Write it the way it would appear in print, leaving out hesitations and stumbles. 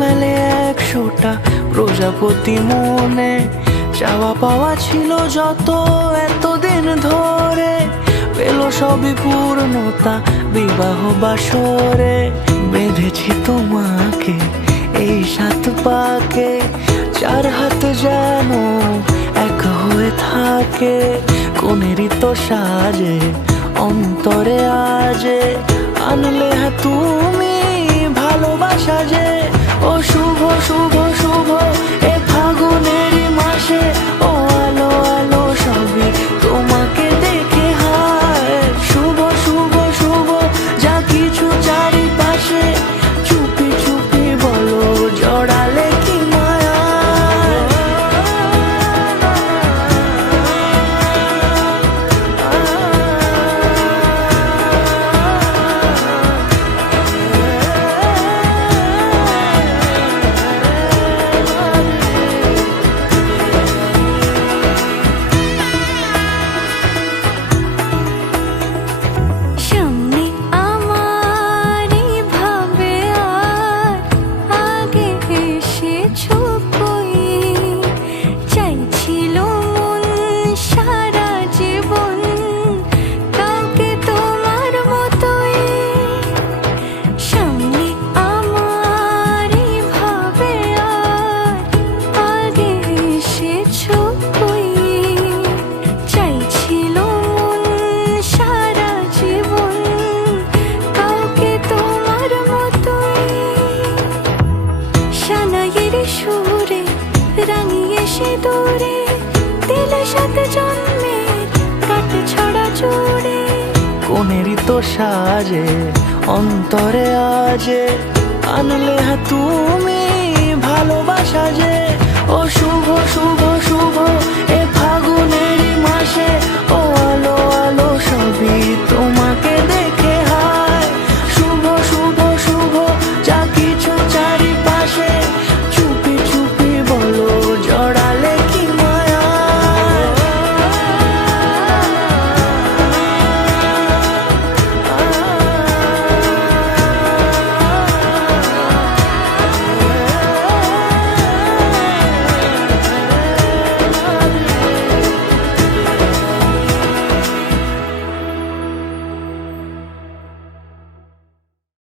মেলে 100টা প্রজাপতি মনে, চাওয়া পাওয়া ছিল যত এতদিন ধরে, পেল সবই পূর্ণতা বিবাহ বাসরে। বেঁধেছি তোমাকে এই 7 পাকে, 4 হাত যেন এক হয়ে থাকে। কোনেরই তো সাজে অন্তরে আজে, আনলে তুমি ভালোবাসা যে। ও শুভ শুভ শুভ এ ফাগুনেরই মাসে, ও আলো আলো সবই তোমাকে দেখে হায়। শুভ শুভ শুভ যা কিছু চারিপাশে, চুপি চুপি বলো জড়ালে কি মায়া। সুরে রাঙিয়ে সে দূরে দিলে 7 জন্মের কাট ছড়া জোড়ে। কোনেরই তো সাজে অন্তরে আজে, আনলে তুমি ভালোবাসা যে। ও শুভ শুভ